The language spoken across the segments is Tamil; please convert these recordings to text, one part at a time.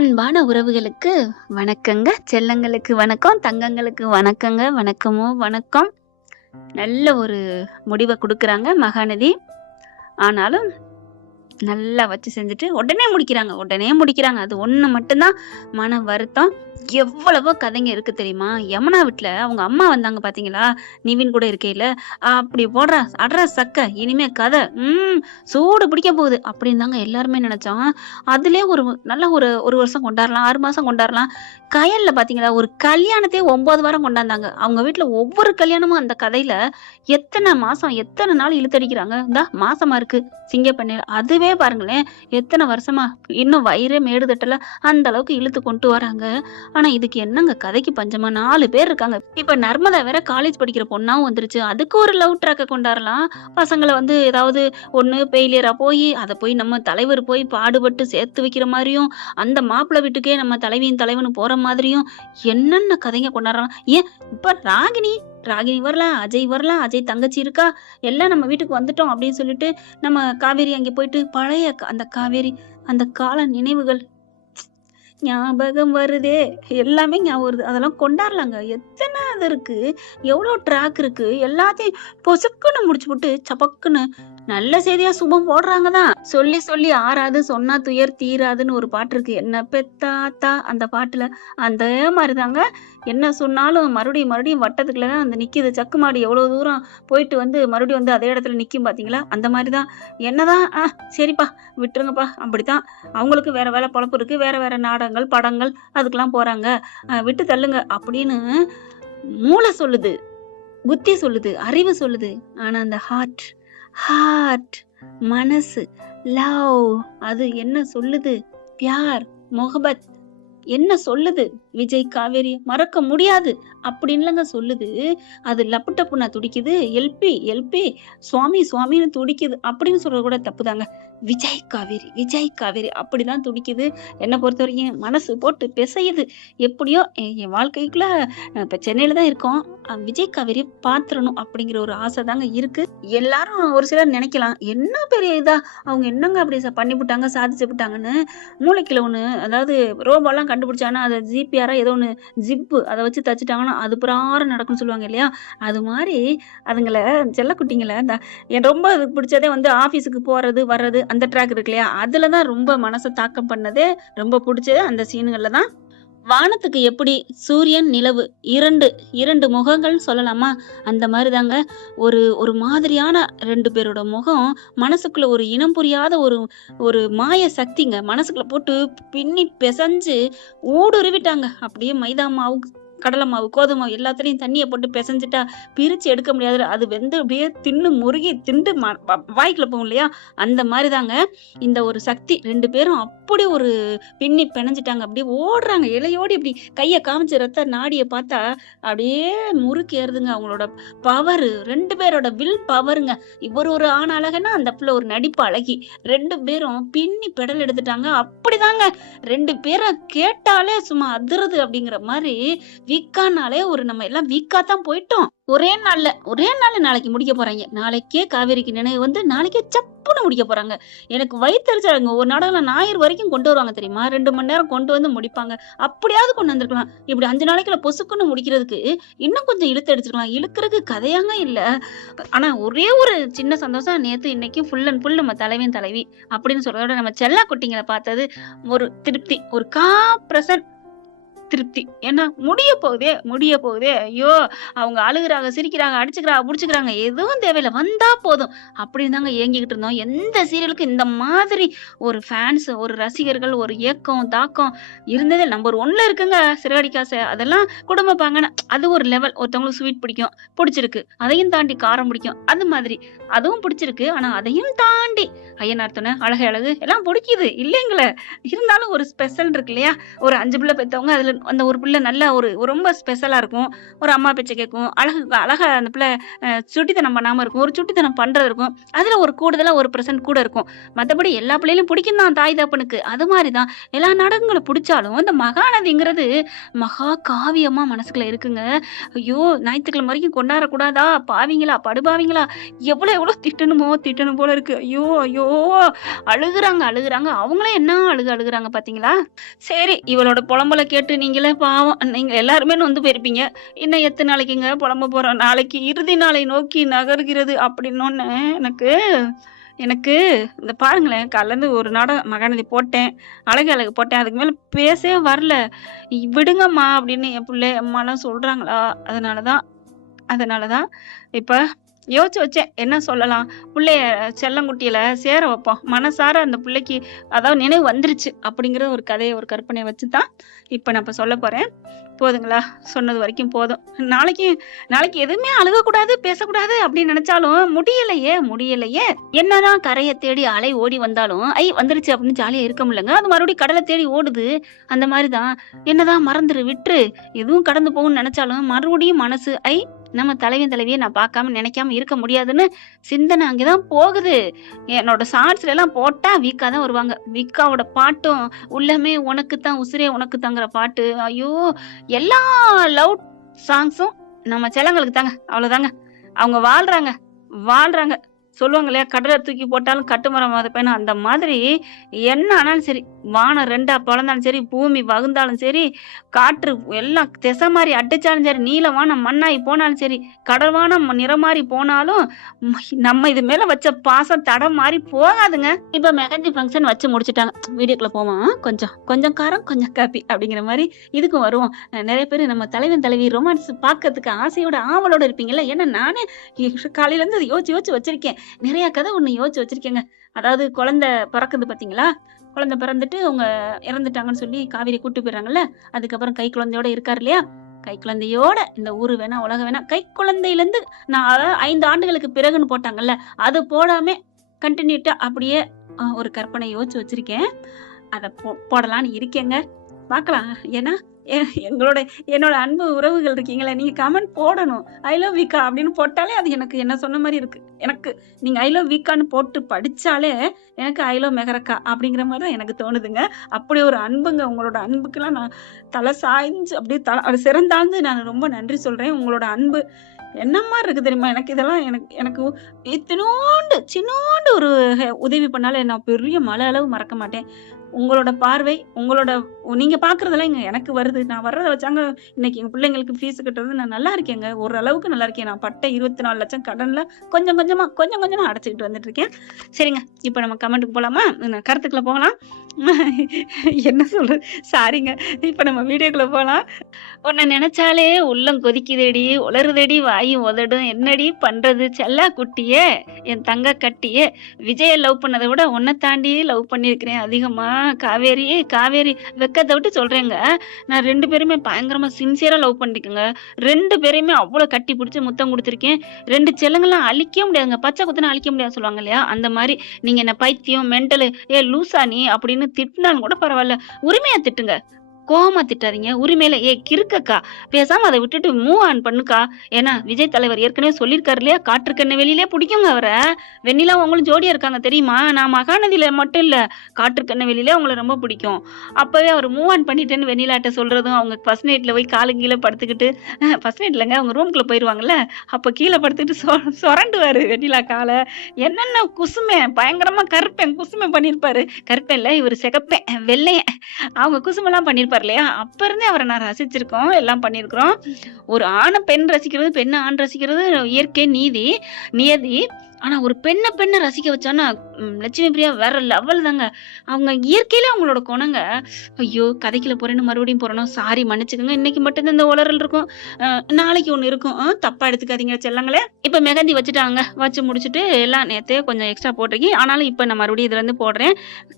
அன்பான உறவுகளுக்கு வணக்கங்க. செல்லங்களுக்கு வணக்கம், தங்கங்களுக்கு வணக்கங்க. வணக்கமோ வணக்கம். நல்ல ஒரு முடிவை கொடுக்குறாங்க மகாநதி. ஆனாலும் நல்லா வச்சு செஞ்சுட்டு உடனே முடிக்கிறாங்க. அது ஒண்ணு மட்டும்தான் மன வருத்தம். எவ்வளவோ கதைங்க இருக்கு தெரியுமா? யமுனா வீட்டுல அவங்க அம்மா வந்தாங்க பாத்தீங்களா? நிவின் கூட இருக்கையில அப்படி போடுறா அட்ரா சக்க இனிமே கதை சூடு பிடிக்க போகுது அப்படின்னு தாங்க எல்லாருமே நினைச்சோம். அதுலயே நல்ல ஒரு வருஷம் கொண்டாடலாம், 6 மாசம் கொண்டாடலாம். கயல்ல பாத்தீங்களா ஒரு கல்யாணத்தையே 9 வாரம் கொண்டாந்தாங்க. அவங்க வீட்டுல ஒவ்வொரு கல்யாணமும் அந்த கதையில எத்தனை மாசம் எத்தனை நாள் இழுத்தடிக்கிறாங்க. இந்தா மாசமா இருக்கு சிங்கப்பெண்ணையில அதுவே பாருங்களேன், எத்தனை வருஷமா இன்னும் வயிறே மேடு தட்டல அந்த அளவுக்கு இழுத்து கொண்டு வராங்க. ஆனா இதுக்கு என்னங்க கதைக்கு பஞ்சமா? 4 பேர் இருக்காங்க. இப்ப நர்மதா வேற காலேஜ் படிக்கிற பொண்ணாவும் வந்துருச்சு. அதுக்கு ஒரு லவ் ட்ராக்க கொண்டாடலாம். பசங்களை ஏதாவது ஒண்ணு ஃபெயிலியரா அதை போய் நம்ம தலைவர் போய் பாடுபட்டு சேர்த்து வைக்கிற மாதிரியும், அந்த மாப்பிள்ளை வீட்டுக்கே நம்ம தலைவியும் தலைவனு போற மாதிரியும் என்னென்ன கதைங்க கொண்டாடுறாங்க. ஏன் இப்ப ராகினி வரலாம், அஜய் வரலாம், அஜய் தங்கச்சி இருக்கா, எல்லாம் நம்ம வீட்டுக்கு வந்துட்டோம் அப்படின்னு சொல்லிட்டு நம்ம காவேரி அங்கே போயிட்டு பழைய அந்த காவேரி அந்த கால நினைவுகள் ஞாபகம் வருதே, எல்லாமே ஞாபகம் வருது. அதெல்லாம் கொண்டாடலாங்க. எத்தனை அது இருக்கு, எவ்வளோ ட்ராக் இருக்கு, எல்லாத்தையும் பொசுக்குன்னு முடிச்சு விட்டு சபக்குன்னு நல்ல செய்தியா சுபம் போடுறாங்கதான். சொல்லி சொல்லி ஆறாது சொன்னா துயர் தீராதுன்னு ஒரு பாட்டு இருக்கு. என்ன பெத்தாத்தா அந்த பாட்டுல அந்த மாதிரிதாங்க. என்ன சொன்னாலும் மறுபடியும் வட்டத்துக்குள்ளதான் அந்த நிக்குது. சக்கு மாடு எவ்வளவு தூரம் போயிட்டு மறுபடியும் அதே இடத்துல நிக்கும் பாத்தீங்களா? அந்த மாதிரிதான். என்னதான் சரிப்பா விட்டுருங்கப்பா, அப்படித்தான் அவங்களுக்கு வேற வேலை பொழப்பு இருக்கு, வேற வேற நாடகங்கள் படங்கள் அதுக்கெல்லாம் போறாங்க, விட்டு தள்ளுங்க அப்படின்னு மூளை சொல்லுது, புத்தி சொல்லுது, அறிவு சொல்லுது. ஆனா அந்த ஹார்ட் மனசு லவ் அது என்ன சொல்லுது? பியார் முகபத் என்ன சொல்லுது? விஜய் காவேரி மறக்க முடியாது அப்படின்லங்க சொல்லுது. அது லப்பு டப்புனா துடிக்குது, எல்பி சுவாமின்னு துடிக்குது அப்படின்னு சொல்றது கூட தப்புதாங்க. விஜய் காவேரி அப்படிதான் துடிக்குது. என்னை பொறுத்த வரைக்கும் மனசு போட்டு பிசையுது. எப்படியோ என் வாழ்க்கைக்குள்ள இப்ப சென்னையில தான் இருக்கோம், விஜய் காவேரி பாத்துறணும் அப்படிங்கிற ஒரு ஆசை தாங்க இருக்கு. எல்லாரும் ஒரு சிலர் நினைக்கலாம், என்ன பெரிய இதா அவங்க என்னங்க அப்படி பண்ணிவிட்டாங்க சாதிச்சு விட்டாங்கன்னு. மூளைக்குள்ள ஒண்ணு, அதாவது ரோபோலாம் கண்டுபிடிச்சாங்கன்னா அதை ஜிபிஆரா ஏதோ ஒண்ணு ஜிப்பு அதை வச்சு தச்சுட்டாங்கன்னா அது பிரகாரம் நடக்கும்னு சொல்லுவாங்க இல்லையா? அது மாதிரி அதுங்களை செல்லக்குட்டிங்களை ரொம்ப பிடிச்சதே ஆபீஸுக்கு போறது வர்றது அந்த ட்ராக் இருக்கு இல்லையா? அதுலதான் ரொம்ப மனசை தாக்கம் பண்ணதே, ரொம்ப பிடிச்சது அந்த சீனுகள்ல தான். வானத்துக்கு எப்படி சூரியன் நிலவு இரண்டு முகங்கள் சொல்லலாமா? அந்த மாதிரி தாங்க. ஒரு மாதிரியான 2 பேரோட முகம் மனசுக்குள்ள ஒரு இனம் புரியாத ஒரு மாய சக்திங்க மனசுக்குள்ள போட்டு பின்னி பிசைஞ்சு ஊடுருவிட்டாங்க. அப்படியே மைதா மாவு கடலை மாவு கோதுமை மாவு எல்லாத்துலயும் தண்ணியை போட்டு பிசைஞ்சிட்டா பிரிச்சு எடுக்க முடியாது. அது அப்படியே முருகி திண்டு வாய்க்குள்ள போகும் இல்லையா? அந்த மாதிரிதாங்க இந்த ஒரு சக்தி. 2 பேரும் அப்படி ஒரு பின்னி பிணைஞ்சிட்டாங்க. அப்படியே ஓடுறாங்க இலையோடி, இப்படி கையை காமிச்சு ரத்த நாடிய பார்த்தா அப்படியே முறுக்கு ஏறுதுங்க அவங்களோட பவர். 2 பேரோட வில் பவருங்க. இவர் ஒரு ஆண் அழகனா அந்த பிள்ளை ஒரு நடிப்பு அழகி. 2 பேரும் பின்னி பெடல் எடுத்துட்டாங்க. அப்படிதாங்க 2 பேரை கேட்டாலே சும்மா அதிருது அப்படிங்கிற மாதிரி. வீக்கானாலே நம்ம எல்லாம் வீக்கா தான் போயிட்டோம். ஒரே நாள்ல நாளைக்கு முடிக்க போறாங்க. நாளைக்கே காவேரிக்கு நினைவு நாளைக்கே சப்புன்னு முடிக்க போறாங்க. எனக்கு வயிற்றுச்சாங்க. ஒரு நாடகம் ஞாயிறு வரைக்கும் கொண்டு வருவாங்க தெரியுமா? 2 மணி நேரம் கொண்டு முடிப்பாங்க. அப்படியாவது கொண்டு வந்திருக்கலாம். இப்படி 5 நாளைக்குள்ள பொசுக்குன்னு முடிக்கிறதுக்கு இன்னும் கொஞ்சம் இழுத்து அடிச்சிருக்கலாம். இழுக்கிறதுக்கு கதையாங்க இல்ல. ஆனா ஒரே ஒரு சின்ன சந்தோஷம், நேத்து இன்னைக்கு ஃபுல் அண்ட் ஃபுல் நம்ம தலைவன் தலைவி அப்படின்னு சொல்றதோட நம்ம செல்லா குட்டிங்களை பார்த்தது ஒரு திருப்தி, ஒரு 1% திருப்தி. ஏன்னா முடிய போகுதே. ஐயோ அவங்க அழுகுறாங்க, சிரிக்கிறாங்க, அடிச்சுக்கிறாங்க, முடிச்சுக்கிறாங்க, எதுவும் தேவையில்லை, வந்தா போதும் அப்படின்னு தாங்க ஏங்கிக்கிட்டு இருந்தோம். எந்த சீரியலுக்கு இந்த மாதிரி ஒரு ஃபேன்ஸ், ஒரு ரசிகர்கள், ஒரு ஏக்கம் தாக்கம் இருந்ததே நம்பர் 1ல இருக்குங்க. சிறகடிக்காசை அதெல்லாம் குடும்ப பாங்கன, அது ஒரு லெவல். ஒருத்தவங்களுக்கு ஸ்வீட் பிடிச்சிருக்கு, அதையும் தாண்டி காரம் பிடிக்கும், அது மாதிரி அதுவும் பிடிச்சிருக்கு. ஆனா அதையும் தாண்டி ஐயனார் துணை, அழகு எல்லாம் பிடிக்குது இல்லைங்களே. இருந்தாலும் ஒரு ஸ்பெஷல் இருக்கு இல்லையா? ஒரு 5 பிள்ளை பெற்றவங்க அதுல அந்த ஒரு பிள்ளை நல்லா ரொம்ப ஸ்பெஷலா இருக்கும். ஒரு அம்மா பேச்ச கேட்கும். அழகா அந்த பிள்ளை சுட்டித்தனம் பண்ணாம இருக்கும். ஒரு சுட்டித்தனம் பண்றது இருக்கும். அதுல ஒரு கூடுதலா 1% கூட இருக்கும். மத்தபடி எல்லா பிள்ளைகளையும் பிடிக்கும் தான் தாய் தகப்பனுக்கு. அது மாரி தான் எல்லா நாடகங்களும் பிடிச்சாலும், இந்த மகாநதிங்கிறது மகா காவியமா மனசுக்குள்ள இருக்குங்க. ஐயோ! ஞாயித்துக்கிழமை வரைக்கும் கொண்டாடக்கூடாதா? பாவிங்களா, படுபாவிங்களா, எவ்வளோ திட்டணும் போல இருக்கு. ஐயோ! ஐயோ! அழுகுறாங்க. அவங்களே என்ன அழுகுறாங்க பாத்தீங்களா? சரி, இவளோட புலம்பல கேட்டு நீங்களே பாவம். நீங்க எல்லாருமே நொந்து போயிருப்பீங்க. இன்னும் எத்தன நாளைக்குங்க புலம்ப போறோம்? நாளைக்கு இறுதி நாளை நோக்கி நகர்கிறது அப்படின்னோனே எனக்கு எனக்கு இந்த பாருங்களேன், காலைலேருந்து ஒரு நாடகம் மகாநதி போட்டேன். அழகு போட்டேன். அதுக்கு மேல பேசவே வரல. விடுங்கம்மா அப்படின்னு என் பிள்ளை, அம்மாலாம் சொல்றாங்களா? அதனால தான் இப்ப யோசிச்சு வச்சேன். என்ன சொல்லலாம்? புள்ளைய செல்லங்குட்டியில சேர வைப்போம். மனசார அந்த பிள்ளைக்கு அதாவது நினைவு வந்துருச்சு அப்படிங்கிற ஒரு கதைய, ஒரு கற்பனைய வச்சு தான் இப்ப நான் சொல்லப் போறேன். போதுங்களா? சொன்னது வரைக்கும் போதும். நாளைக்கு எதுவுமே அழுகக்கூடாது, பேசக்கூடாது அப்படின்னு நினைச்சாலும் முடியலையே. என்னதான் கரையை தேடி அலை ஓடி வந்தாலும், வந்துருச்சு அப்படின்னு ஜாலியா இருக்க முடியலங்க. அது மறுபடியும் கடலை தேடி ஓடுது. அந்த மாதிரிதான். என்னதான் மறந்துரு, விட்டுரு, எதுவும் கடந்து போகும்னு நினைச்சாலும் மறுபடியும் மனசு நம்ம தலைவியை நான் பார்க்காம நினைக்காம இருக்க முடியாதுன்னு சிந்தனை அங்கேதான் போகுது. என்னோட ஷார்ட்ஸ்ல எல்லாம் போட்டா வீக்கா தான் வருவாங்க. வீக்காவோட பாட்டும், உள்ளமே உனக்குத்தான், உசிரே உனக்குத்தாங்கிற பாட்டு, ஐயோ! எல்லா லவ் சாங்ஸும் நம்ம செல்லங்களுக்கு தாங்க. அவ்வளவுதாங்க. அவங்க வாழ்றாங்க. சொல்லுவாங்க இல்லையா, கடலை தூக்கி போட்டாலும் கட்டுமரம் மதப்பேன்னு. அந்த மாதிரி என்ன ஆனாலும் சரி, வானம் 2ஆ பிளந்தாலும் சரி, பூமி வகுந்தாலும் சரி, காற்று எல்லாம் திசை மாறி அடிச்சாலும் சரி, நீலவானம் மண்ணாகி போனாலும் சரி, கடல்வானம் நிறமாறி போனாலும் நம்ம இது மேல வச்ச பாசம் தடம் மாறி போகாதுங்க. இப்ப மெஹந்தி ஃபங்க்ஷன் வச்சு முடிச்சுட்டாங்க. வீடியோக்குள்ள போவோம். கொஞ்சம் காரம் கொஞ்சம் காப்பி அப்படிங்கிற மாதிரி இதுக்கும் வருவோம். நிறைய பேர் நம்ம தலைவன் தலைவி ரொமான்ஸ் பார்க்கறதுக்கு ஆசையோட ஆவலோட இருப்பீங்கல்ல. ஏன்னா நானே காலையில இருந்து யோசிச்சு வச்சிருக்கேன். நிறைய கதை ஒண்ணு யோசிச்சு வச்சிருக்கேங்க. அதாவது குழந்தை பிறக்குது பாத்தீங்களா? குழந்தை பிறந்துட்டு அவங்க இறந்துட்டாங்கன்னு சொல்லி காவேரி கூட்டு போயிடுறாங்கல்ல. அதுக்கப்புறம் கை குழந்தையோட இருக்காரு இல்லையா? கை குழந்தையோட இந்த ஊரு வேணா உலகம் வேணா, கை குழந்தையில இருந்து நான் அதாவது 5 ஆண்டுகளுக்கு பிறகுன்னு போட்டாங்கல்ல, அது போடாம கண்டினியூட்டா அப்படியே ஒரு கற்பனை யோசிச்சு வச்சிருக்கேன். அத போடலான்னு இருக்கேங்க. பார்க்கலாம். ஏன்னா என்னோட அன்பு உறவுகள் இருக்கீங்களே, நீங்க கமெண்ட் போடணும். ஐ லவ் வீக்கா அப்படின்னு போட்டாலே அது எனக்கு என்ன சொன்ன மாதிரி இருக்கு. எனக்கு நீங்க ஐ லவ் வீக்கான்னு போட்டு படிச்சாலே எனக்கு ஐ லவ் மெஹரக்கா அப்படிங்கிற மாதிரி தான் எனக்கு தோணுதுங்க. அப்படி ஒரு அன்புங்க. உங்களோட அன்புக்கெல்லாம் நான் தலை சாய்ஞ்சு அப்படியே அது சிறந்தாழ்ந்து நான் ரொம்ப நன்றி சொல்றேன். உங்களோட அன்பு என்ன மாதிரி இருக்கு தெரியுமா? எனக்கு இதெல்லாம் எனக்கு சின்னோண்டு ஒரு உதவி பண்ணாலும் நான் பெரிய மலை அளவு மறக்க மாட்டேன். உங்களோட பார்வை, நீங்க பாக்குறதெல்லாம் இங்க எனக்கு வருது. நான் வர்றத வச்சாங்க இன்னைக்கு எங்க பிள்ளைங்களுக்கு ஃபீஸ் கட்டுறது. நான் நல்லா இருக்கேங்க. ஓரளவுக்கு நல்லா இருக்கேன். நான் பட்ட 24 லட்சம் கடன்ல கொஞ்சம் கொஞ்சமா அடைச்சுக்கிட்டு வந்துட்டு இருக்கேன். சரிங்க, இப்ப நம்ம கமெண்ட்டுக்கு போலாமா? கருத்துக்குள்ள போகலாம். என்ன சொல்றது, சாரிங்க. இப்ப நம்ம வீடியோக்குள்ள போலாம். உன்னை நினைச்சாலே உள்ளம் கொதிக்குதேடி, உளறுதேடி வாயும் உதடும், என்னடி பண்றது செல்லா குட்டியே, என் தங்க கட்டியே, விஜய லவ் பண்ணதை விட உன்னை தாண்டி லவ் பண்ணியிருக்கிறேன் அதிகமா. காவேரி வெக்கத்தை விட்டு சொல்றேங்க. நான் 2 பேருமே பயங்கரமா சின்சியரா லவ் பண்ணிருக்கேங்க. 2 பேரையுமே அவ்வளவு கட்டி பிடிச்சு முத்தம் கொடுத்துருக்கேன். 2 செல்லங்கள்லாம் அழிக்க முடியாதுங்க. பச்சை குத்துனா அழிக்க முடியாது சொல்லுவாங்க இல்லையா? அந்த மாதிரி நீங்க என்ன பைத்தியம், மெண்டலு, லூசா நீ அப்படின்னு திட்டினாலும் கூட பரவாயில்ல, உரிமையா திட்டுங்க. கோவமா திட்டாதீங்க. உரிமையில கிறுக்கக்கா, பேசாம அதை விட்டுட்டு மூவ் ஆன் பண்ணுக்கா. ஏன்னா விஜய் தலைவர் ஏற்கனவே சொல்லியிருக்காரு இல்லையா, காற்றுக்கண்ண வெளியிலே பிடிக்குங்க அவரை. வெண்ணிலா அவங்களும் ஜோடியா இருக்காங்க தெரியுமா? நான் மகாநதியில மட்டும் இல்ல, காற்றுக்கண்ண வெளியிலே அவங்கள ரொம்ப பிடிக்கும். அப்பவே அவர் மூவ் ஆன் பண்ணிட்டேன்னு வெண்ணிலாட்ட சொல்றதும், அவங்க ஃபர்ஸ்ட் நைட்ல போய் காலு கீழே படுத்துக்கிட்டு, ஃபர்ஸ்ட் நைட் இல்லைங்க, அவங்க ரூம்குள்ள போயிருவாங்கல்ல, அப்ப கீழே படுத்துக்கிட்டு சொரண்டுவாரு வெண்ணிலா காலை. என்னென்ன குசுமை, பயங்கரமா கருப்பேன் குசுமை பண்ணிருப்பாரு. கருப்பேன் இல்ல, இவர் சிகப்பேன் வெள்ளையன். அவங்க குசுமெல்லாம் பண்ணிருப்பாரு இல்லையா? அப்ப இருந்தே அவரை நான் ரசிச்சிருக்கோம், எல்லாம் பண்ணிருக்கிறோம். ஒரு ஆணை பெண் ரசிக்கிறது, பெண்ணை ஆண் ரசிக்கிறது இயற்கை நியதி. ஆனா ஒரு பெண்ணை ரசிக்க வச்சானா லட்சுமி பிரியா வேற லெவல் தாங்க. அவங்க இயற்கையில அவங்களோட குணங்க. ஐயோ, கதைக்குள்ள போறேன்னு மறுபடியும் போறணும், சாரி மன்னிச்சுக்கோங்க. இன்னைக்கு மட்டும்தான் இந்த உளறல் இருக்கும், நாளைக்கு ஒண்ணு இருக்கும். தப்பா எடுத்துக்காதீங்க செல்லங்களே. இப்ப மெஹந்தி வச்சுட்டாங்க. வச்சு முடிச்சுட்டு எல்லாம் நேத்தே கொஞ்சம் எக்ஸ்ட்ரா போட்டிருக்கேன். ஆனாலும் இப்ப நான் மறுபடியும் இதுல இருந்து போடுறேன்.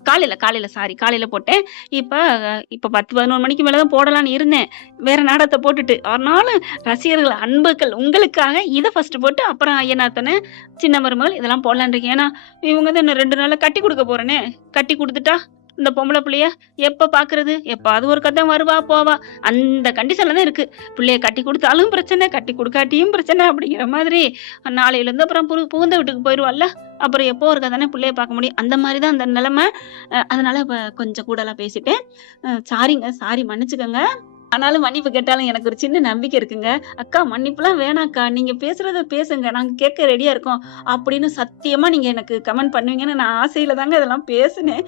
காலையில போட்டேன். இப்ப 10-11 மணிக்கு மேலதான் போடலான்னு இருந்தேன், வேற நாடகத்தை போட்டுட்டு. ஆனாலும் ரசிகர்கள் அன்புகள் உங்களுக்காக இதை ஃபர்ஸ்ட் போட்டு அப்புறம் ஐயனாத்தனை, சின்ன மருமகள் இதெல்லாம் போடலான் இருக்கேன். ஏன்னா இவங்க தான் இன்னும் 2 நாள்ல கட்டி கொடுக்க போறேனே. கட்டி கொடுத்துட்டா இந்த பொம்பளை பிள்ளைய எப்ப பாக்குறது? எப்பாவது ஒரு கதை வருவா போவா. அந்த கண்டிஷன்ல தான் இருக்கு. பிள்ளைய கட்டி கொடுத்தாலும் பிரச்சனை, கட்டி கொடுக்காட்டியும் பிரச்சனை அப்படிங்கிற மாதிரி நாளையில இருந்து அப்புறம் புகுந்த வீட்டுக்கு போயிருவாள்ல. அப்புறம் எப்போ ஒருக்கா தானே பிள்ளைய பார்க்க முடியும். அந்த மாதிரிதான் அந்த நிலைமை. அதனால கொஞ்சம் கூடலாம் பேசிட்டேன். சாரிங்க, சாரி மன்னிச்சுக்கோங்க. ஆனாலும் மன்னிப்பு கேட்டாலும் எனக்கு ஒரு சின்ன நம்பிக்கை இருக்குங்க. அக்கா மன்னிப்புலாம் வேணாம்க்கா. நீங்க பேசுறத பேசுங்க. நாங்க கேட்க ரெடியா இருக்கோம். அப்படின்னு சத்தியமா நீங்க எனக்கு கமெண்ட் பண்ணுவீங்கன்னு நான் ஆசையில தாங்க இதெல்லாம் பேசினேன்.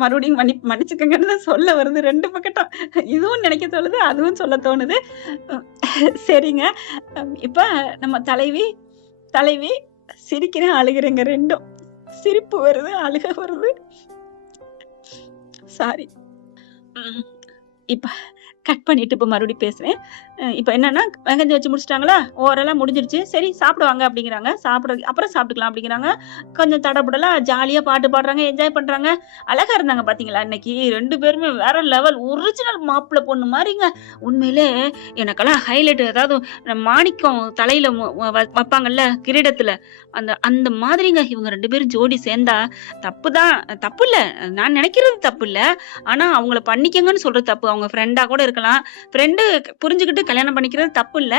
மறுபடியும் மன்னிச்சுக்கங்கன்னு தான் சொல்ல வருது 2 பக்கட்டும். இதுவும் நினைக்க தோணுது, அதுவும் சொல்ல தோணுது. சரிங்க. இப்ப நம்ம தலைவி சிரிக்கிறேன், அழுகிறேங்க 2ம். சிரிப்பு வருது, அழுக வருது. சாரி. இப்ப கட் பண்ணிட்டு இப்ப மறுபடியும் பேசுறேன். இப்ப என்னன்னா வெங்காயம் வச்சு முடிச்சிட்டாங்களா? ஓரெல்லாம் முடிஞ்சிருச்சு. சரி சாப்பிடுவாங்க அப்படிங்கிறாங்க. அப்புறம் சாப்பிட்டுக்கலாம் அப்படிங்கிறாங்க. கொஞ்சம் தடபுடலா ஜாலியா பாட்டு பாடுறாங்க, என்ஜாய் பண்றாங்க. அழகா இருந்தாங்க பாத்தீங்களா இன்னைக்கு 2 பேருமே வேற லெவல். ஒரிஜினல் மாப்பிள்ளை பொண்ணு மாதிரிங்க. உண்மையிலே எனக்கெல்லாம் ஹைலைட். அதாவது மாணிக்கம் தலையில வைப்பாங்கல்ல கிரீடத்துல, அந்த மாதிரிங்க இவங்க 2 பேரும் ஜோடி சேர்ந்தா தப்புதான். தப்பு இல்ல, நான் நினைக்கிறது தப்பு இல்ல. ஆனா அவங்கள பண்ணிக்கங்கன்னு சொல்றது தப்பு. அவங்க ஃப்ரெண்டா கூட இருக்கலாம். ஃப்ரெண்டு புரிஞ்சுக்கிட்டு கல்யாணம் பண்ணிக்கிறது தப்பு இல்ல.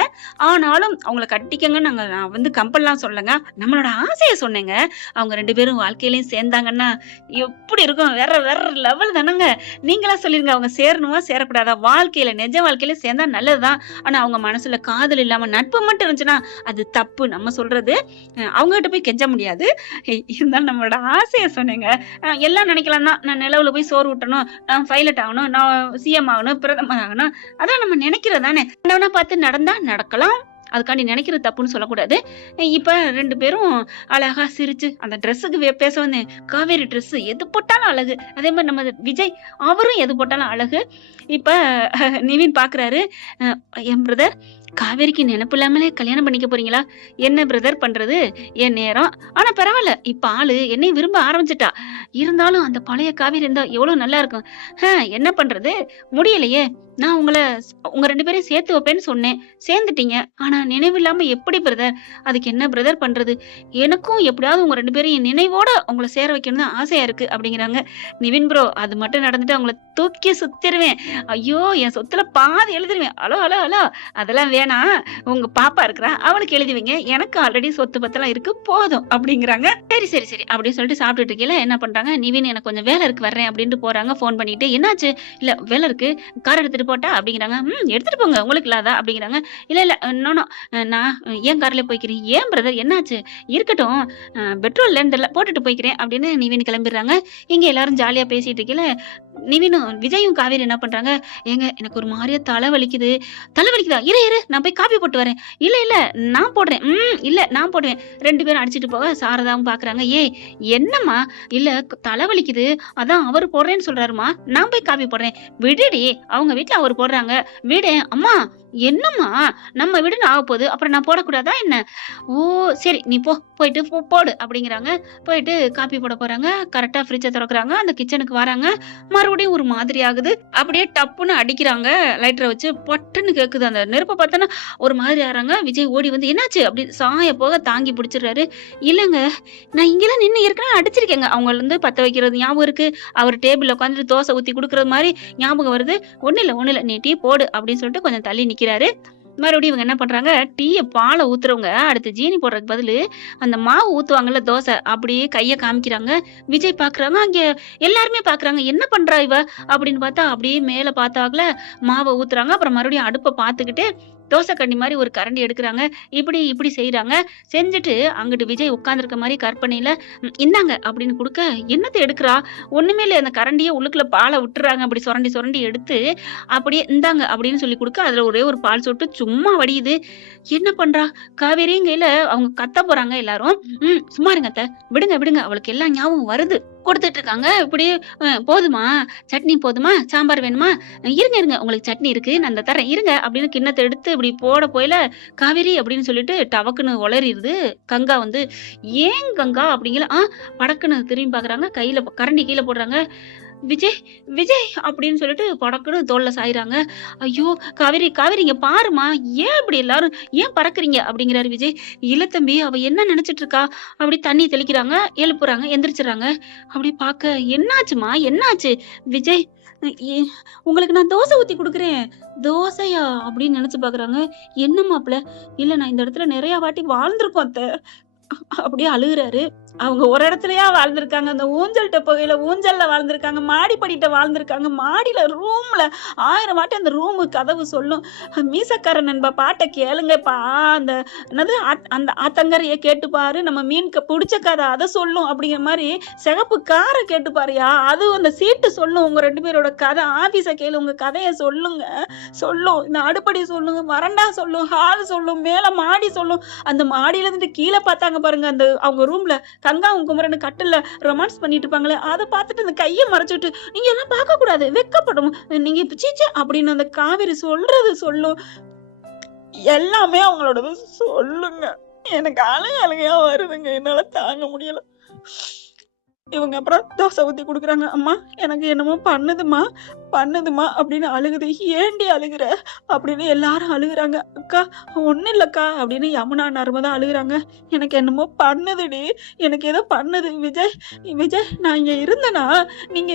ஆனாலும் அவங்கள கட்டிக்கங்கன்னு நான் வந்து கம்பல்லாம் சொல்லங்க. நம்மளோட ஆசைய சொன்னேங்க. அவங்க 2 பேரும் வாழ்க்கையிலயும் சேர்ந்தாங்கன்னா எப்படி இருக்கும்? வேற வேற லெவல் தானங்க. நீங்களா சொல்லிருங்க, அவங்க சேரணுமா சேரக்கூடாதா? வாழ்க்கையில நிஜ வாழ்க்கையில சேர்ந்தா நல்லதுதான். ஆனா அவங்க மனசுல காதல் இல்லாம நட்பு மட்டும் இருந்துச்சுன்னா அது தப்பு. நம்ம சொல்றது அவங்க கிட்ட போய் கெஞ்ச முடியாது. இருந்தாலும் நம்மளோட ஆசைய சொன்னேங்க. எல்லாம் நினைக்கலாம் தான், நான் நிலவுல போய் சோறு ஊட்டணும், நான் பைலட் ஆகணும், நான் சிஎம் ஆகணும், பிரதமர் ஆகணும். அதான் நம்ம நினைக்கிறது தானே. பார்த்து நடந்தா நடக்கலாம். அதுக்காண்டி நினைக்கிறது தப்புன்னு சொல்லக்கூடாது. இப்ப 2 பேரும் அழகா சிரிச்சு அந்த ட்ரெஸ்ஸுக்கு பேச வந்தேன். காவேரி ட்ரெஸ் எது போட்டாலும் அழகு. அதே மாதிரி நம்ம விஜய் அவரும் எது போட்டாலும் அழகு. இப்ப நிவின் பாக்குறாரு, என் பிரதர் காவேரிக்கு நினைப்பு இல்லாமலே கல்யாணம் பண்ணிக்க போறீங்களா? என்ன பிரதர் பண்றது, என் நேரம். ஆனா பரவாயில்ல, இப்ப ஆளு என்னை விரும்ப ஆரம்பிச்சுட்டா. இருந்தாலும் அந்த பழைய காவேரி இருந்தா எவ்வளவு நல்லா இருக்கும். என்ன பண்றது, முடியலையே. நான் உங்க 2 பேரையும் சேர்த்து வைப்பேன்னு சொன்னேன், சேர்ந்துட்டீங்க. ஆனா நினைவு இல்லாம எப்படி பிரதர்? அதுக்கு என்ன பிரதர் பண்றது? எனக்கும் எப்படியாவது உங்க 2 பேரையும் நினைவோட உங்களை சேர வைக்கணும்னு ஆசையா இருக்கு அப்படிங்கிறாங்க. நிவின் ப்ரோ, அது மட்டும் நடந்துட்டு அவங்கள தூக்கி சுத்திருவேன். ஐயோ, என் சொத்துல பாதி எழுதிருவேன். அலோ அலோ அலோ, அதெல்லாம் வேணாம். உங்க பாப்பா இருக்கிறா, அவளுக்கு எழுதி வைங்க. எனக்கு ஆல்ரெடி சொத்து பத்தெல்லாம் இருக்கு, போதும் அப்படிங்கிறாங்க. சரி சரி சரி அப்படின்னு சொல்லிட்டு சாப்பிட்டுட்டு இருக்கீங்களா என்ன பண்றாங்க, நிவின் எனக்கு கொஞ்சம் வேலை இருக்கு வர்றேன் அப்படின்ட்டு போறாங்க. போன் பண்ணிட்டு, என்னாச்சு? இல்ல வேலை இருக்கு, கார் எடுத்துட்டு போட்டா அப்படிங்கிறாங்க. எடுத்துட்டு போங்க, உங்களுக்கு இல்லாதா அப்படிங்கிறாங்க. இல்ல இல்ல நோ நான் ஏன் கார்ல போய்க்கிறேன். ஏன் பிரதர் என்னாச்சு? இருக்கட்டும், பெட்ரோல் இல்லைன்னு போட்டுட்டு போய்க்கிறேன் அப்படின்னு நிவின் கிளம்பிடுறாங்க. இங்க எல்லாரும் ஜாலியா பேசிட்டு இருக்கல, நிவினும் விஜயும் காவேரி என்ன பண்றாங்க, ஏங்க எனக்கு ஒரு மாதிரியா தலைவலிக்குதா? இரு நான் போய் காபி போட்டு வரேன். இல்ல இல்ல நான் போடுறேன். இல்ல நான் போடுவேன். 2 பேரும் அடிச்சிட்டு போக சாரதாவும் பாக்குறாங்க. என்னம்மா? இல்ல தலைவலிக்குது, அதான் அவர் போடுறேன்னு சொல்றாருமா, நான் போய் காபி போடுறேன். விடுடி, அவங்க வீட்டுல அவர் போடுறாங்க, விடு. அம்மா என்னம்மா, நம்ம வீடுன்னு ஆக போகுது, அப்புறம் நான் போடக்கூடாதா என்ன? ஓ சரி, நீ போயிட்டு போடு அப்படிங்கிறாங்க. போயிட்டு காப்பி போட போறாங்க. கரெக்டா ஃப்ரிட்ஜை திறக்கிறாங்க. அந்த கிச்சனுக்கு வராங்க. மறுபடியும் ஒரு மாதிரி ஆகுது. அப்படியே டப்புன்னு அடிக்கிறாங்க லைட்டரை வச்சு. பட்டுன்னு கேக்குது. அந்த நெருப்பை பார்த்தோன்னா ஒரு மாதிரி ஆறாங்க. விஜய் ஓடி வந்து என்னாச்சு அப்படி சாய போக தாங்கி பிடிச்சிடுறாரு. இல்லைங்க, நான் இங்கெல்லாம் நின்று ஏற்கனவே அடிச்சிருக்கேங்க. அவங்க வந்து பத்த வைக்கிறது ஞாபகம் இருக்கு, அவர் டேபிள்ல உட்காந்துட்டு தோசை ஊத்தி கொடுக்கறது மாதிரி ஞாபகம் வருது. ஒண்ணு இல்ல நீ டீ போடு அப்படின்னு சொல்லிட்டு கொஞ்சம் தள்ளி நிக்கிறாரு. மறுபடியும் இவங்க என்ன பண்றாங்க, டீயை பாலை ஊத்துறவங்க அடுத்து ஜீனி போடுறதுக்கு பதிலு அந்த மாவு ஊத்துவாங்கல்ல தோசை, அப்படியே கைய காமிக்கிறாங்க. விஜய் பாக்குறாங்க, அங்க எல்லாருமே பாக்குறாங்க. என்ன பண்றா இவ அப்படின்னு பார்த்தா அப்படியே மேல பார்த்தாங்கல மாவை ஊத்துறாங்க. அப்புறம் மறுபடியும் அடுப்பை பார்த்துக்கிட்டு தோசை கண்டி மாதிரி ஒரு கரண்டி எடுக்கிறாங்க. இப்படி செய்யறாங்க. செஞ்சுட்டு அங்கிட்டு விஜய் உட்கார்ந்துருக்க மாதிரி கற்பனையில இந்தாங்க அப்படின்னு கொடுக்க, என்னத்தை எடுக்கிறா? ஒண்ணுமே இல்லை, அந்த கரண்டியை உள்ளுக்குள்ள பாலை விட்டுறாங்க. அப்படி சுரண்டி எடுத்து அப்படியே இந்தாங்க அப்படின்னு சொல்லி கொடுக்க, அதுல ஒரே ஒரு பால் சொட்டு சும்மா வடியுது. என்ன பண்றா காவேரியும் கையில? அவங்க கத்த போறாங்க எல்லாரும். சும்மா இருங்க அத்தை, விடுங்க, அவளுக்கு எல்லாம் ஞாபகம் வருது. கொடுத்துட்டு இருக்காங்க. இப்படி போதுமா, சட்னி போதுமா, சாம்பார் வேணுமா? இருங்க உங்களுக்கு சட்னி இருக்கு, நான் அந்த தரேன் இருங்க அப்படின்னு கிண்ணத்தை எடுத்து இப்படி போட போயில காவேரி அப்படின்னு சொல்லிட்டு டவக்குன்னு உளறிடுது. கங்கா வந்து, ஏன் கங்கா அப்படிங்கிற படக்குன்னு திரும்பி பாக்குறாங்க. கையில கரண்டி கீழே போடுறாங்க. விஜய், விஜய் அப்படின்னு சொல்லிட்டு படக்குன்னு தோள்ல சாயிறாங்க. ஐயோ! காவேரி, காவேரி இங்க பாரும்மா. ஏன் இப்படி எல்லாரும் ஏன் பறக்குறீங்க? அப்படிங்கிறாரு விஜய். இல்ல தம்பி, அவ என்ன நெனச்சுட்டு இருக்கா? அப்படி தண்ணி தெளிக்கிறாங்க, எழுப்புறாங்க, எந்திரிச்சுர்றாங்க. அப்படி பாக்க, என்னாச்சும்மா? என்னாச்சு? விஜய், எ உங்களுக்கு நான் தோசை ஊத்தி குடுக்குறேன். தோசையா? அப்படின்னு நெனச்சு பாக்குறாங்க. என்ன மாப்ள? இல்ல நான் இந்த இடத்துல நெறைய வாட்டி வாழ்ந்திருக்கோம் அத்த. அப்படியே அழுகுறாரு. அவங்க ஒரு இடத்துலயா வாழ்ந்திருக்காங்க. அந்த ஊஞ்சல் டப்பகையில ஊஞ்சல்ல வாழ்ந்திருக்காங்க. மாடிப்படிட்ட வாழ்ந்திருக்காங்க. மாடியில ரூம்ல 1000 வாட்டி அந்த ரூமு கதவு சொல்லும். மீசக்கார நண்பா பாட்ட கேளுங்கப்பா. அந்த என்னது அந்த ஆத்தங்கரைய கேட்டு பாரு. நம்ம மீனுக்கு புடிச்ச கதை அத சொல்லும் அப்படிங்கிற மாரி சிகப்பு கார கேட்டு பாருயா. அது அந்த சீட்டு சொல்லும். உங்க 2 பேரோட கதை. ஆபீஸ கேளு. உங்க கதைய சொல்லுங்க. சொல்லும். இந்த அடுப்படி சொல்லுங்க. வறண்டா சொல்லும். ஹால் சொல்லும். மேல மாடி சொல்லும். அந்த மாடியில இருந்து கீழ பார்த்தாங்க பாருங்க. அந்த அவங்க ரூம்ல கங்காவும் குமரனும் கட்டில்ல ரொமான்ஸ் பண்ணிட்டு இருப்பாங்களே, அத பார்த்துட்டு அந்த கைய மறைச்சுட்டு, நீங்க எல்லாம் பார்க்கக்கூடாது, வெட்கப்படும். நீங்க இப்ப சீச்சே அப்படின்னு அந்த காவேரி சொல்றது சொல்லும். எல்லாமே அவங்களோடது சொல்லுங்க. எனக்கு அழுகையா வருதுங்க. என்னால தாங்க முடியல. இவங்க அப்புறம் தோசை ஊத்தி குடுக்குறாங்க. அம்மா எனக்கு என்னமோ பண்ணுதுமா அப்படின்னு அழுகுது. ஏண்டி அழுகுற அப்படின்னு எல்லாரும் அழுகுறாங்க. அக்கா ஒண்ணும் இல்லக்கா அப்படின்னு யமுனா நர்மதா அழுகுறாங்க. எனக்கு என்னமோ பண்ணுதுடி, எனக்கு ஏதோ பண்ணுது. விஜய், விஜய் நான் இங்க இருந்தேனா? நீங்க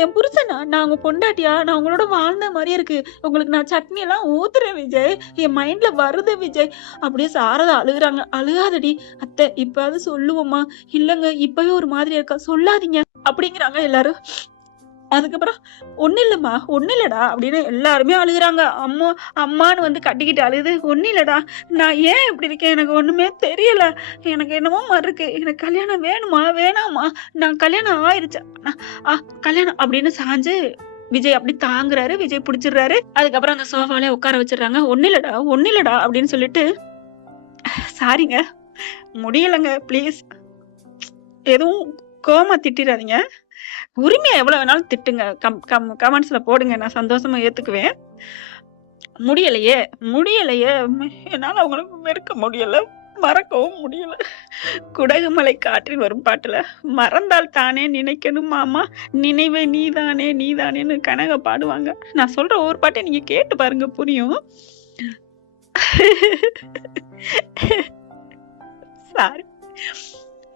என் புருஷனா? நான் உங்க பொண்டாட்டியா? நான் உங்களோட வாழ்ந்த மாதிரியே இருக்கு. உங்களுக்கு நான் சட்னி எல்லாம் ஊத்துறேன் விஜய். என் மைண்ட்ல வருது விஜய். அப்படியே சாரதா அழுகுறாங்க. அழுகாதடி அத்தை, இப்பயாவது சொல்லுவோமா? இல்லங்க இப்பவே ஒரு மாதிரி இருக்கா, சொல்லாதீங்க அப்படிங்கிறாங்க எல்லாரும். அதுக்கப்புறம் ஒண்ணும் இல்லம்மா, ஒண்ணும் இல்லடா அப்படின்னு எல்லாருமே அழுகுறாங்க. அம்மான்னு வந்து கட்டிக்கிட்டு அழுகுது. ஒண்ணும் இல்லடா, நான் ஏன் இப்படி இருக்கேன் எனக்கு ஒண்ணுமே தெரியல. எனக்கு என்னமோ மாதிரி இருக்கு. எனக்கு கல்யாணம் வேணுமா வேணாமா? நான் கல்யாணம் ஆயிருச்சா? கல்யாணம் அப்படின்னு சாஞ்சு விஜய் அப்படி தாங்குறாரு. விஜய் பிடிச்சிடுறாரு. அதுக்கப்புறம் அந்த சோஃபாலே உட்கார வச்சிடுறாங்க. ஒண்ணும் இல்லடா அப்படின்னு சொல்லிட்டு, சாரிங்க முடியலங்க ப்ளீஸ், எதுவும் கோவமா திட்டிடாதீங்க. உரிமையா எவ்வளவு வேணாலும் திட்டுங்க. கமெண்ட்ஸ்ல போடுங்க. நான் சந்தோஷமா ஏத்துக்குவேன். முடியலையே என்னால அவங்களுக்கு வெறுக்க முடியல, மறக்கவும் முடியல. குடகுமலை காற்றில் வரும் பாட்டுல மறந்தால் தானே நினைக்கணும் மாமா, நினைவே நீதானேன்னு கனக பாடுவாங்க. நான் சொல்ற ஒவ்வொரு பாட்டை நீங்க கேட்டு பாருங்க, புரியும். சாரி,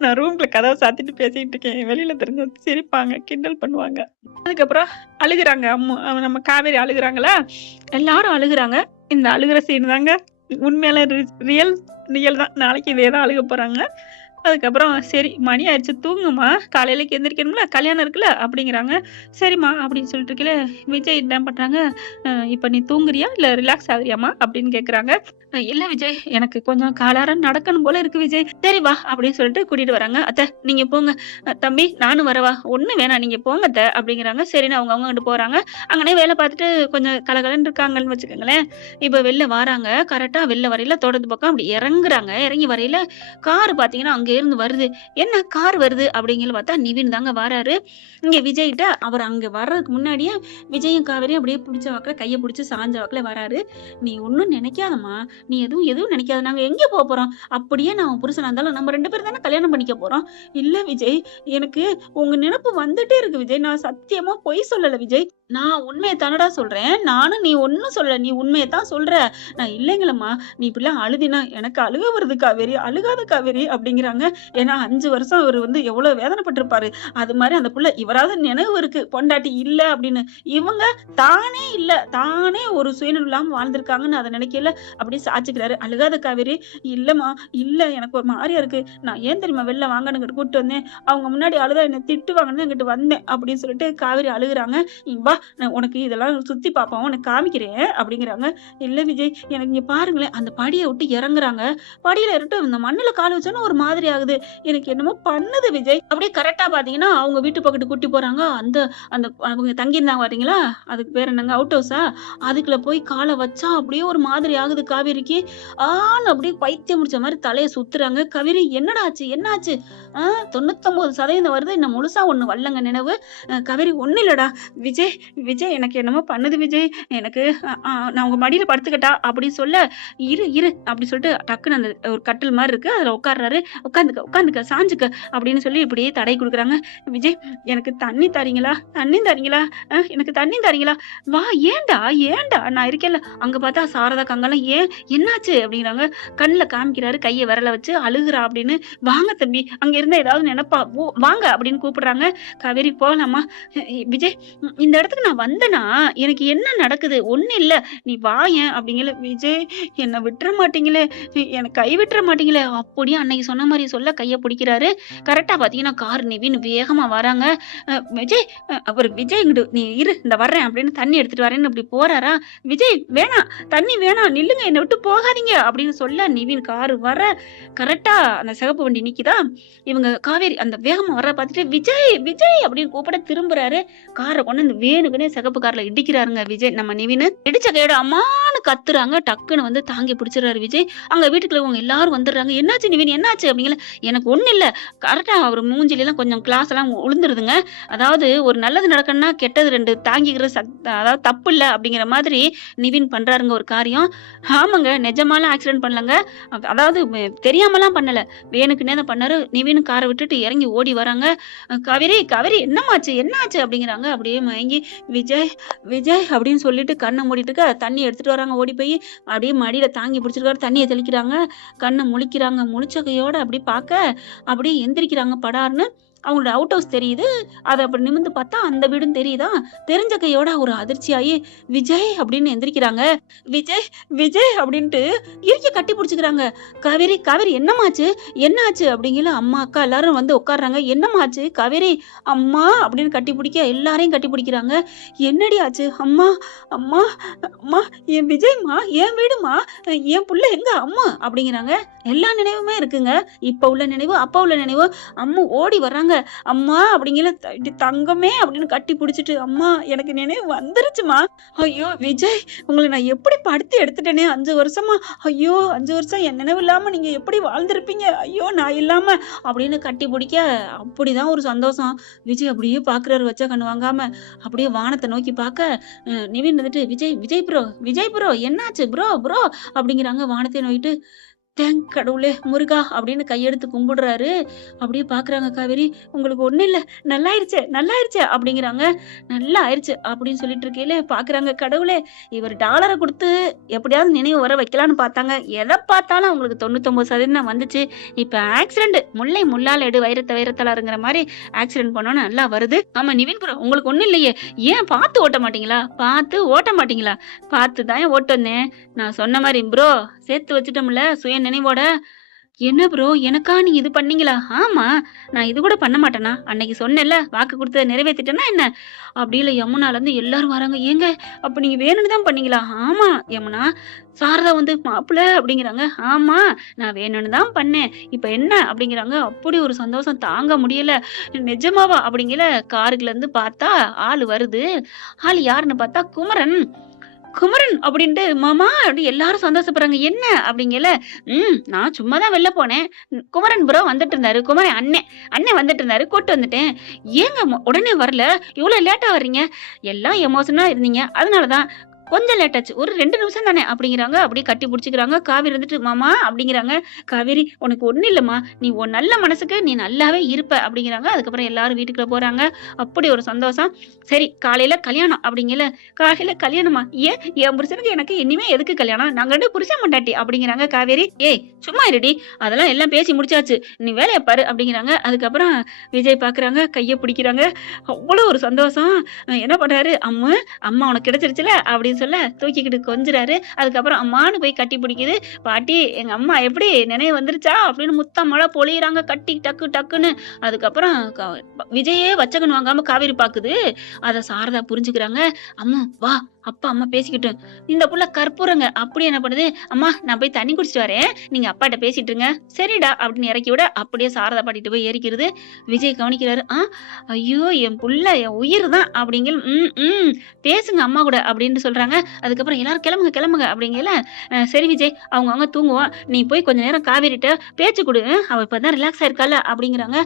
நான் ரூம்ல கதவை சாத்திட்டு பேசிட்டு இருக்கேன். வெளியில தெரிஞ்சு சிரிப்பாங்க, கிண்டல் பண்ணுவாங்க. அதுக்கப்புறம் அழுகுறாங்க. நம்ம காவேரி அழுகுறாங்களா, எல்லாரும் அழுகுறாங்க. இந்த அழுகுற சீன் தாங்க உண்மையில ரியல் தான். நாளைக்கு இதேதான் அழுக போறாங்க. அதுக்கப்புறம் சரி மணி ஆயிடுச்சு, தூங்குமா, காலையிலக்கு எந்திரிக்கணும்ல, கல்யாணம் இருக்குல்ல அப்படிங்கிறாங்க. சரிம்மா அப்படின்னு சொல்லிட்டு இருக்கல, விஜய் என்ன பண்றாங்க, இப்ப நீ தூங்குறியா இல்ல ரிலாக்ஸ் ஆகுறியாமா அப்படின்னு கேக்குறாங்க. இல்ல விஜய், எனக்கு கொஞ்சம் காலாரம் நடக்கணும் போல இருக்கு விஜய். சரி வா அப்படின்னு சொல்லிட்டு கூட்டிட்டு வராங்க. அத்தை நீங்க போங்க, தம்பி நானும் வரவா? ஒண்ணு வேணாம், நீங்க போங்க அத்தை அப்படிங்கிறாங்க. சரின்னு அவங்க அங்கிட்டு போறாங்க. அங்கனே வேலை பார்த்துட்டு கொஞ்சம் கலகலன்னு இருக்காங்கன்னு வச்சுக்கோங்களேன். இப்ப வெளில வராங்க. கரெக்டா வெளில வரையில தோட்டத்து பக்கம் அப்படி இறங்குறாங்க. இறங்கி வரையில கார் பாத்தீங்கன்னா அங்க இருந்து வருது. என்ன கார் வருது அப்படிங்கிற பார்த்தா நிவின் தாங்க வராரு. இங்க விஜய்கிட்ட அவர் அங்க வர்றதுக்கு முன்னாடியே விஜயும் காவேரியும் அப்படியே பிடிச்ச வாக்குல கையை பிடிச்சி சாஞ்ச வாக்குல வராரு. நீ ஒன்னும் நினைக்காதம்மா, நீ எதுவும் நினைக்காத, நாங்க எங்க போறோம், அப்படியே நான் புருஷனா இருந்தாலும் நம்ம 2 பேரும் தானே கல்யாணம் பண்ணிக்க போறோம். இல்ல விஜய், எனக்கு உங்க நினைப்பு வந்துட்டே இருக்கு விஜய், நான் சத்தியமா பொய் சொல்லல விஜய், நான் உண்மையை தானடா சொல்றேன். நானும் நீ ஒன்னும் சொல்லல, நீ உண்மையை தான் சொல்ற. நான் இல்லைங்களம்மா, நீ இப்படிலாம் அழுதினா எனக்கு அழுக வருது காவேரி, அழுகாத காவேரி அப்படிங்கிறாங்க. ஏன்னா 5 வருஷம் அவர் வந்து எவ்வளவு வேதனைப்பட்டிருப்பாரு. அது மாதிரி அந்த புள்ள இவராவது நினைவு இருக்கு பொண்டாட்டி இல்ல அப்படின்னு. இவங்க தானே ஒரு சுயநலம் இல்லாம வாழ்ந்திருக்காங்கன்னு அதை நினைக்கல. அப்படியே சாச்சுக்கிறாரு. அழுகாத காவேரி, இல்லம்மா இல்ல, எனக்கு ஒரு மாதிரியா இருக்கு, நான் ஏன் தெரியுமா வெளில வாங்கன்னு கூப்பிட்டு வந்தேன், அவங்க முன்னாடி அழுதா என்ன திட்டுவாங்கன்னு இங்கிட்டு வந்தேன் அப்படின்னு சொல்லிட்டு காவேரி அழுகுறாங்க. வா உனக்கு இதெல்லாம் சுத்தி பார்ப்போம், உனக்கு காமிக்கிறேன் அப்படிங்கிறாங்க. இல்ல விஜய், எனக்கு இங்க பாருங்களேன், அந்த படியை விட்டு இறங்குறாங்க. படியில இருட்டு இந்த மண்ணுல கால் வச்சோன்னா ஒரு மாதிரி ஆகுது, எனக்கு என்னமோ பண்ணுது விஜய். அப்படியே கரெக்டா பாத்தீங்கன்னா அவங்க வீட்டு பக்கத்து கூட்டி போறாங்க. அந்த அந்த அவங்க தங்கியிருந்தாங்க பாத்தீங்களா, அதுக்கு பேர் என்னங்க, அவுட் ஹவுஸா, அதுக்குள்ள போய் காலை வச்சா அப்படியே ஒரு மாதிரி ஆகுது காவேரிக்கு. அப்படியே பைத்தியம் முடிச்ச மாதிரி தலையை சுத்துறாங்க. காவேரி என்னடா ஆச்சு, என்ன ஆச்சு? 99% வருது, இன்னும் முழுசா ஒண்ணு வரலங்க நினைவு. காவேரி ஒண்ணும் இல்லடா விஜய், விஜய் எனக்கு என்னமோ பண்ணுது விஜய், எனக்கு நான் உங்க மடியில படுத்துக்கிட்டா அப்படின்னு சொல்ல, இரு இரு அப்படி சொல்லிட்டு டக்குன்னு அந்த ஒரு கட்டில் மாதிரி இருக்கு, அதுல உட்கார்றாரு. உட்காந்துக்க உட்காந்துக்க சாஞ்சுக்க அப்படின்னு சொல்லி இப்படியே தடை கொடுக்குறாங்க. விஜய் எனக்கு தண்ணி தரீங்களா, தண்ணி தரீங்களா, எனக்கு தண்ணி தரீங்களா, வா ஏன்டா ஏன்டா நான் இருக்கேன்ல. அங்க பார்த்தா சாரதா கங்கெல்லாம் என்னாச்சு அப்படிங்கிறாங்க. கண்ணுல காமிக்கிறாரு, கையை விரல வச்சு அழுகுறா அப்படின்னு. வாங்க தம்பி, அங்க இருந்த ஏதாவது நினைப்பா, வாங்க அப்படின்னு கூப்பிடுறாங்க. காவேரி போகலாமா, விஜய் இந்த இடத்துக்கு நான் வந்தேனா எனக்கு என்ன நடக்குது, ஒண்ணு இல்ல நீ வாயேன் அப்படிங்கல. விஜய் என்னை விட்டுற மாட்டீங்களே, எனக்கு கை விட்டுற மாட்டீங்களே அப்படியே அன்னைக்கு சொன்ன மாதிரி சொல்ல கையை பிடிக்கிறாரு. கரெக்டா பாத்தீங்கன்னா கார் நிவின் வேகமா வராங்க. விஜய் அவர் விஜய் இங்கிட்டு நீ இரு இந்த வர்றேன் அப்படின்னு தண்ணி எடுத்துட்டு வரேன்னு இப்படி போறாரா. விஜய் வேணாம் தண்ணி வேணாம் நில்லுங்க, என்னை விட்டு போகாதீங்க அப்படின்னு சொல்ல நிவின் காரு வர கரெக்டா அந்த சிகப்பு வண்டி நிக்குதா. இவங்க காவேரி அந்த வேகமா வர பார்த்துட்டு விஜய் விஜய் அப்படின்னு கூப்பிட திரும்புறாரு. காரை கொண்டு இந்த வேணுக்குனே சிகப்பு கார்ல இடிக்கிறாருங்க விஜய். நம்ம நிவின் இடிச்ச கையோட அம்மானு கத்துறாங்க. டக்குன்னு வந்து தாங்கி பிடிச்சிடறாரு விஜய். அங்க வீட்டுக்குள்ள அவங்க எல்லாரும் வந்துடுறாங்க. என்னாச்சு நிவின் என்னாச்சு அப்படிங்கல. எனக்கு ஒண்ணு இல்ல. கரெக்டா அவர் மூஞ்சில எல்லாம் கொஞ்சம் கிளாஸ் எல்லாம் உளுந்துருதுங்க. அதாவது ஒரு நல்லது நடக்கணும்னா கெட்டது ரெண்டு தாங்கிக்கிற அதாவது தப்பு இல்ல அப்படிங்கிற மாதிரி நிவின் பண்றாருங்க ஒரு காரியம். ஆமாங்க நிஜமாலாம் ஆக்சிடென்ட் பண்ணலங்க, அதாவது தெரியாமலாம் பண்ணல, வேணுக்குன்னே தான் பண்ணாரு. நிவின் காரை விட்டுட்டு இறங்கி ஓடி வராங்க. காவேரி காவேரி என்னமாச்சு என்னாச்சு அப்படிங்கிறாங்க. அப்படியே மயங்கி விஜய் விஜய் அப்படின்னு சொல்லிட்டு கண்ணை மூடிட்டு இருக்க. தண்ணி எடுத்துட்டு வராங்க. ஓடி போய் அப்படியே மடியில தாங்கி பிடிச்சிருக்காரு. தண்ணியை தெளிக்கிறாங்க. கண்ணை முழிக்கிறாங்க. முழிச்ச கையோட அப்படி பார்க்க அப்படியே எந்திரிக்கிறாங்க படார்னு. அவங்களோட அவுட் ஹவுஸ் தெரியுது. அதை அப்படி நிமிந்து பார்த்தா அந்த வீடும் தெரியுதா. தெரிஞ்ச கையோட ஒரு அதிர்ச்சியாயி விஜய் அப்படின்னு எந்திரிக்கிறாங்க. விஜய் விஜய் அப்படின்ட்டு இறுக்கி கட்டி பிடிச்சிக்கிறாங்க. காவேரி காவேரி என்னமாச்சு என்னாச்சு அப்படிங்கிற. அம்மா அக்கா எல்லாரும் வந்து உட்காடுறாங்க. என்னமாச்சு காவேரி அம்மா அப்படின்னு கட்டி பிடிக்க எல்லாரையும் கட்டி பிடிக்கிறாங்க. என்னடி ஆச்சு அம்மா அம்மா அம்மா, என் விஜய்மா, என் வீடுமா, என் புள்ள எங்க அம்மா அப்படிங்கிறாங்க. எல்லா நினைவுமே இருக்குங்க. இப்ப உள்ள நினைவு அப்ப உள்ள நினைவு. அம்மா ஓடி வர்றாங்க. அம்மா அப்படிங்கிற தங்கமே அப்படின்னு கட்டி பிடிச்சிட்டு அம்மா எனக்கு நினைவு வந்துருச்சுமா. ஐயோ விஜய் உங்களை நான் எப்படி படுத்தி எடுத்துட்டேனே 5 வருஷமா. ஐயோ 5 வருஷம் என் நினைவு இல்லாம நீங்க எப்படி வாழ்ந்திருப்பீங்க, ஐயோ நான் இல்லாம அப்படின்னு கட்டி பிடிக்க. அப்படிதான் ஒரு சந்தோஷம். விஜய் அப்படியே பாக்குறாரு வச்சா கண்ணு வாங்காம. அப்படியே வானத்தை நோக்கி பார்க்க நிவின் வந்துட்டு விஜய் விஜய் ப்ரோ விஜய் ப்ரோ என்னாச்சு ப்ரோ ப்ரோ அப்படிங்கிறாங்க. வானத்தை நோக்கிட்டு தேங்க் கடவுளே முருகா அப்படின்னு கையெடுத்து கும்பிடுறாரு. அப்படியே பாக்குறாங்க காவேரி. உங்களுக்கு ஒண்ணு இல்ல, நல்லாயிருச்சு நல்லாயிருச்சு அப்படிங்கிறாங்க. நல்லா ஆயிடுச்சு அப்படின்னு சொல்லிட்டு இருக்கையில பாக்குறாங்க. கடவுளே இவர் டாலரை கொடுத்து எப்படியாவது நினைவு வர வைக்கலான்னு பார்த்தாங்க. எதை பார்த்தாலும் அவங்களுக்கு 99% வந்துச்சு. இப்ப ஆக்சிடென்ட் முல்லை முள்ளால் எடு வைரத்தை வைரத்தலாருங்கிற மாதிரி ஆக்சிடென்ட் பண்ணோன்னு நல்லா வருது. ஆமா நிவின் ப்ரோ உங்களுக்கு ஒண்ணும் இல்லையே, ஏன் பார்த்து ஓட்ட மாட்டீங்களா, பார்த்து ஓட்ட மாட்டீங்களா, பார்த்து தான் ஓட்ட வந்தேன். நான் சொன்ன மாதிரி ப்ரோ சேர்த்து வச்சுட்டோம்ல சுய நினைவோட. என்ன ப்ரோ எனக்கா நீங்க இது பண்ணீங்களா. ஆமா நான் இது கூட பண்ண மாட்டேனா, அன்னைக்கு சொன்னேன்ல வாக்கு கொடுத்ததை நிறைவேற்றிட்டேன்னா என்ன. அப்படி இல்லை யமுனால இருந்து எல்லாரும் வராங்க. ஏங்க அப்ப நீங்க வேணும்னு தான் பண்ணீங்களா. ஆமா யமுனா. சாரதா வந்து மாப்பிள்ள அப்படிங்கிறாங்க. ஆமா நான் வேணும்னு தான் பண்ணேன், இப்ப என்ன அப்படிங்கிறாங்க. அப்படி ஒரு சந்தோஷம் தாங்க முடியல. நிஜமாவா அப்படிங்கிற. காருக்குல இருந்து பார்த்தா ஆளு வருது. ஆளு யாருன்னு பார்த்தா குமரன். குமரன் அப்படின்ட்டு மாமா அப்படி எல்லாரும் சந்தோஷப்படுறாங்க. என்ன அப்படிங்கல. நான் சும்மா தான் வெளில போனேன், குமரன் ப்ரோ வந்துட்டு இருந்தாரு, குமரன் அண்ணன் வந்துட்டு இருந்தாரு, கூட்டு வந்துட்டேன். ஏங்க உடனே வரல, இவ்வளவு லேட்டா வர்றீங்க, எல்லாம் எமோஷனா இருந்தீங்க அதனாலதான் கொஞ்சம் லேட் ஆச்சு, ஒரு 2 நிமிஷம் தானே அப்படிங்கிறாங்க. அப்படியே கட்டி பிடிச்சிக்கிறாங்க. காவேரி வந்துட்டு மாமா அப்படிங்கிறாங்க. காவேரி உனக்கு ஒண்ணு இல்லம்மா, நீ உன் நல்ல மனசுக்கு நீ நல்லாவே இருப்ப அப்படிங்கிறாங்க. அதுக்கப்புறம் எல்லாரும் வீட்டுக்குள்ள போறாங்க. அப்படி ஒரு சந்தோஷம். சரி காலையில கல்யாணம் அப்படிங்கல. காலையில கல்யாணமா, ஏன் என் புருஷனுக்கு எனக்கு இனிமே எதுக்கு கல்யாணம், நாங்க 2 புருஷன் மண்டாட்டி அப்படிங்கிறாங்க. காவேரி ஏய் சும்மா இருடி, அதெல்லாம் எல்லாம் பேசி முடிச்சாச்சு, நீ வேலையை பாரு அப்படிங்கிறாங்க. அதுக்கப்புறம் விஜய் பாக்குறாங்க, கையை பிடிக்கிறாங்க. அவ்வளவு ஒரு சந்தோஷம். என்ன பண்றாரு, அம்மா உனக்கு கிடைச்சிருச்சுல அப்படின்னு சொல்ல தூக்கிக்கிட்டு கொஞ்சுறாரு. அதுக்கப்புறம் அம்மானு போய் கட்டி பிடிக்குது. பாட்டி எங்க அம்மா எப்படி நினைவு வந்துருச்சா அப்படின்னு முத்தம் மழை பொழியிறாங்க கட்டி டக்கு டக்குன்னு. அதுக்கப்புறம் விஜயே வச்சகன் வாங்காம காவேரி பாக்குது. அதை சாரதா புரிஞ்சுக்கிறாங்க. அம்மா வா அப்பா அம்மா பேசிக்கிட்டோம், இந்த புள்ள கற்பூரங்க. அப்படி என்ன பண்ணுது, அம்மா நான் போய் தண்ணி குடிச்சிட்டு வரேன், நீங்க அப்பாட்ட பேசிட்டு இருங்க. சரிடா அப்படின்னு இறக்கி விட அப்படியே சாரதா பாட்டிட்டு போய் ஏறிக்கிறது. விஜய் கவனிக்கிறாரு. ஐயோ என் புள்ள என் உயிர் தான் அப்படிங்கிற. பேசுங்க அம்மா கூட அப்படின்னு சொல்றாங்க. சொல்றாங்க. அதுக்கப்புறம் எல்லாரும் கிளம்புங்க கிளம்புங்க அப்படிங்கல, சரி விஜய் அவங்க தூங்குவோம், நீ போய் கொஞ்ச நேரம் காவேரிட்ட பேச்சு கொடு, அவ இப்பதான் ரிலாக்ஸ் ஆயிருக்கால அப்படிங்கிறாங்க.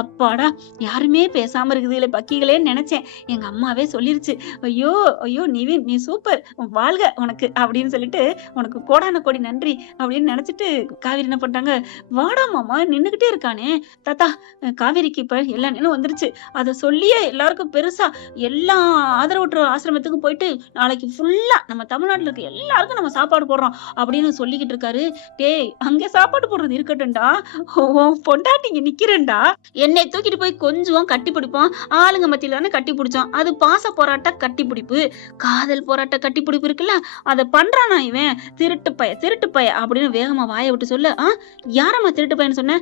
அப்பாடா யாருமே பேசாம இருக்குதுல பக்கிகளேன்னு நினைச்சேன். எங்க அம்மாவே சொல்லிருச்சு, ஐயோ ஐயோ நிவின் நீ சூப்பர், வாழ்க உனக்கு அப்படின்னு சொல்லிட்டு, உனக்கு கோடான கோடி நன்றி அப்படின்னு நினைச்சிட்டு காவேரி என்ன பண்றாங்க, வாடா மாமா நின்னுகிட்டே இருக்கானே தாத்தா, காவேரிக்கு இப்ப எல்லா நினைவும் வந்துருச்சு, அத சொல்லியே எல்லாருக்கும் பெருசா எல்லா ஆதரவற்ற ஆசிரமத்துக்கு போயிட்டு நாளைக்கு ஃபுல்லா நம்ம தமிழ்நாட்டுல இருக்க எல்லாருக்கும் நம்ம சாப்பாடு போடுறோம் அப்படின்னு சொல்லிக்கிட்டு இருக்காரு. டேய் அங்க சாப்பாடு போடுறது இருக்கட்டும்டா, உன் பொண்டாட்டிங்க நிக்கிறேன்டா, என்னை தூக்கிட்டு போய் கொஞ்சம் கட்டி பிடிப்போம், ஆளுங்க மத்தியில தானே கட்டி பிடிச்சோம், அது பாச போராட்ட கட்டி பிடிப்பு, காதல் போராட்ட கட்டி பிடிப்பு இருக்குல்ல, அதை பண்றானா இவன், திருட்டு பைய அப்படின்னு வேகமா வாயை விட்டு சொல்ல, யாரம்மா திருட்டு பையன்னு சொன்ன,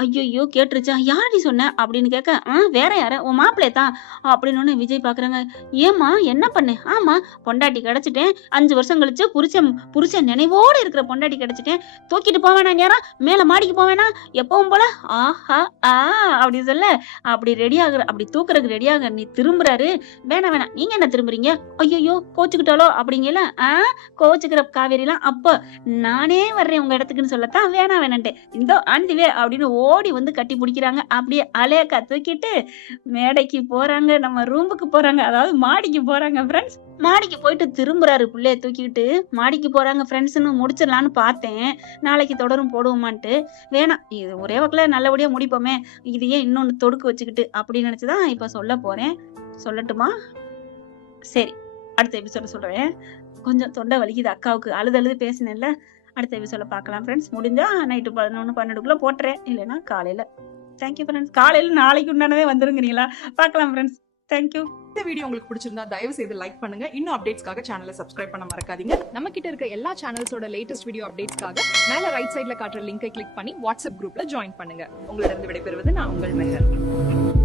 ஐயோ கேட்டுருச்சா, யாரடி சொன்ன அப்படின்னு கேட்க, வேற யார உன் மாப்பிள்ளைய தான் அப்படின்னு விஜய் பாக்குறாங்க. ஏமா என்ன பண்ணு, ஆமா பொண்டாட்டி கிடைச்சிட்டேன், 5 வருஷம் கழிச்சு புருஷன் நினைவோட இருக்கிற பொண்டாட்டி கிடைச்சிட்டேன், தூக்கிட்டு போவேனா நேரம் மேல மாடிக்கு போவேனா எப்பவும் போல, ஆஹா அப்படி சொல்ல, அப்படி ரெடி ஆகுற, அப்படி தூக்குறதுக்கு ரெடி ஆக நீ திரும்புறாரு. வேணாம் நீங்க என்ன திரும்புறீங்க, ஐயோ கோச்சுக்கிட்டாலோ அப்படிங்கல, கோச்சுக்கிற காவேரிலாம் அப்ப நானே வர்றேன் உங்க இடத்துக்குன்னு சொல்லத்தான் வேணான்ட்டு இந்த ஆண்டிவே அப்படின்னு ஓடி வந்து கட்டி பிடிக்கிறாங்க. அப்படியே அலையக்கா தூக்கிட்டு மேடைக்கு போறாங்க, நம்ம ரூமுக்கு போறாங்க, அதாவது மாடிக்கு போறாங்க ஃப்ரெண்ட்ஸ். மாடிக்கு போயிட்டு திரும்புறாரு புள்ளைய தூக்கிட்டு, மாடிக்கு போறாங்க ஃப்ரெண்ட்ஸ்னு முடிச்சிடலான்னு பார்த்தேன், நாளைக்கு தொடரும் போடுவோமான்ட்டு, வேணாம் இது ஒரே வகையில நல்லபடியா முடிப்போமே, இது ஏன் இன்னொன்னு தொடுக்கு வச்சுக்கிட்டு அப்படின்னு நினைச்சுதான் இப்ப சொல்ல போறேன். சொல்லட்டுமா? சரி அடுத்த எபிசோட சொல்றேன். கொஞ்சம் தொண்டை வலிக்குது அக்காவுக்கு, அழுது பேசினேன்ல, அடுத்த எபிசோட பார்க்கலாம் ஃப்ரெண்ட்ஸ். முடிஞ்சா நைட்டு 11-12க்குள்ள போட்டுறேன், இல்லைன்னா காலையில. Thank you friends. காலையில நாளைக்கு உண்டானதே வந்துருங்கிறீங்களா? பார்க்கலாம் ஃப்ரெண்ட்ஸ். தேங்க்யூ. இந்த வீடியோ உங்களுக்கு பிடிச்சிருந்தா தயவு செய்து லைக் பண்ணுங்க. இன்னும் அப்டேட்ஸ்க்காக சேனலை சப்ஸ்கிரைப் பண்ண மறக்காதீங்க. நம்ம கிட்ட இருக்க எல்லா சேனல்ஸோட லேட்டஸ்ட் வீடியோ அப்டேட்ஸ்க்காக மேல ரைட் சைடுல காட்டுற லிங்கை கிளிக் பண்ணி வாட்ஸ்அப் குரூப்ல ஜாயின் பண்ணுங்க. உங்களிடம் விடைபெறுவது நான் உங்கள் மெஹர்.